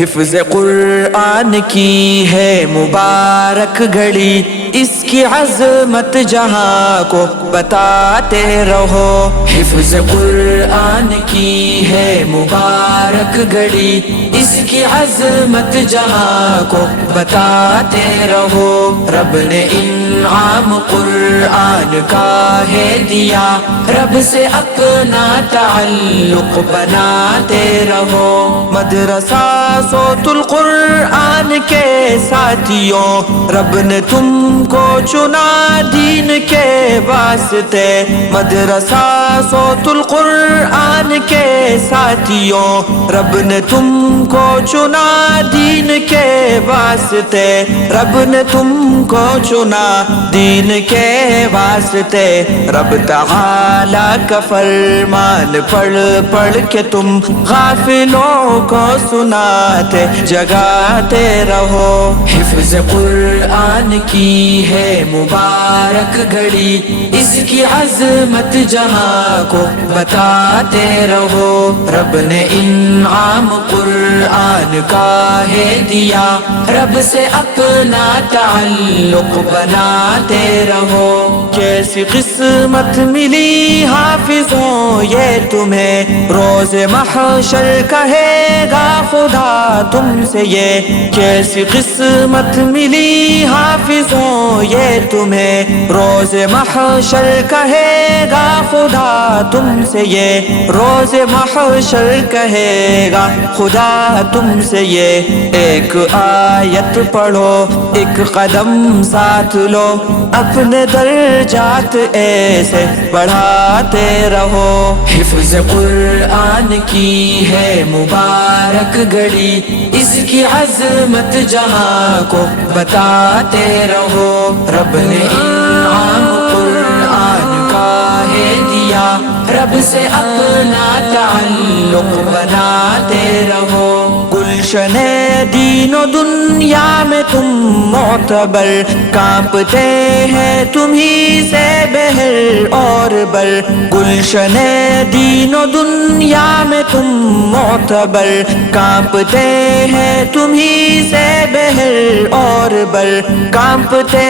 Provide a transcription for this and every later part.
حفظ قرآن کی ہے مبارک گھڑی، اس کی عظمت جہاں کو بتاتے رہو۔ حفظ قرآن کی ہے مبارک گھڑی، اس کی عظمت جہاں کو بتاتے رہو۔ رب نے انعام قرآن کا ہے دیا، رب سے اپنا تعلق بناتے رہو۔ مدرسہ صوت القرآن کے ساتھیوں، رب نے تم کو چنا دین کے واسطے۔ مدرسہ صوت القرآن کے ساتھیوں، رب نے تم کو چنا دین کے واسطے۔ رب نے تم کو چنا دین کے واسطے۔ رب تعالی کا فرمان پڑھ پڑھ کے تم غافلوں کو سناتے جگاتے رہو۔ حفظ قرآن کی ہے مبارک گھڑی، اس کی عظمت جہاں کو بتاتے رہو۔ رب نے انعام قرآن کا ہے دیا، رب سے اپنا تعلق بناتے رہو۔ کیسی قسمت ملی حافظوں یہ تمہیں، روز محشر کہے گا خدا تم سے یہ۔ کیسی قسمت ملی حافظوں یہ تمہیں، روز محشر کہے گا خدا تم سے یہ۔ روز محشر کہے گا خدا تم سے یہ۔ ایک آیت پڑھو، ایک قدم ساتھ لو، اپنے درجات ایسے بڑھاتے رہو۔ حفظ قرآن کی ہے مبارک گھڑی، اس کی عظمت جہاں کو بتاتے رہو۔ رب نے انعام قرآن کا ہے دیا، رب سے اپنا تعلق بناتے رہو۔ گلشن دین و دنیا میں تم معتبر، کانپتے ہیں تمہیں سے بحر اور بر۔ گلشن دین و دنیا میں تم معتبر، کانپتے ہیں تمہیں سے بحر اور بر۔ کانپتے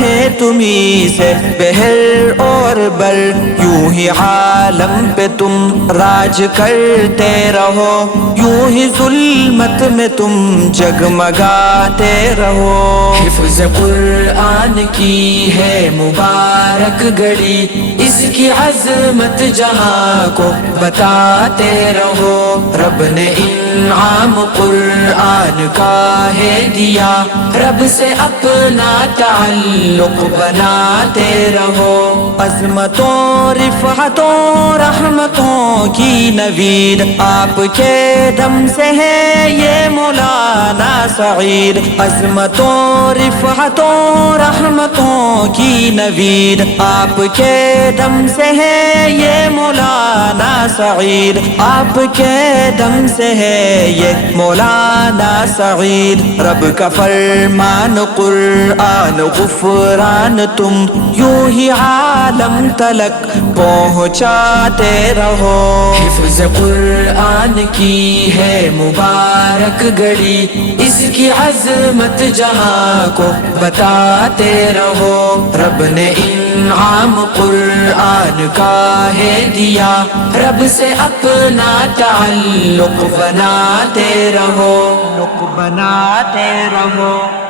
ہیں تمہیں سے بحر اور بر۔ یوں ہی عالم پہ تم راج کرتے رہو، یوں ہی ظلمت میں تم جگمگاتے رہو۔ حفظ قرآن کی ہے مبارک گھڑی، اس کی عظمت جہاں کو بتاتے رہو۔ رب نے انعام قرآن کا ہے دیا، رب سے اپنا تعلق بناتے رہو۔ عظمتوں رفعتوں رحمتوں کی نوید، آپ کے دم سے ہے یہ مولانا سعید۔ عظمتوں رفعتوں رحمتوں کی نوید، آپ کے دم سے ہے یہ مولانا سعید۔ آپ کے دم سے ہے یہ مولانا سعید۔ رب کا فرمان قرآن غفران، تم یوں ہی عالم تلک پہنچاتے رہو۔ حفظ قرآن کی ہے مبارک گھڑی، اس کی عظمت جہاں کو بتاتے رہو۔ رب نے انعام قرآن کا ہے دیا، رب سے اپنا تعلق بناتے رہو۔ بناتے رہو۔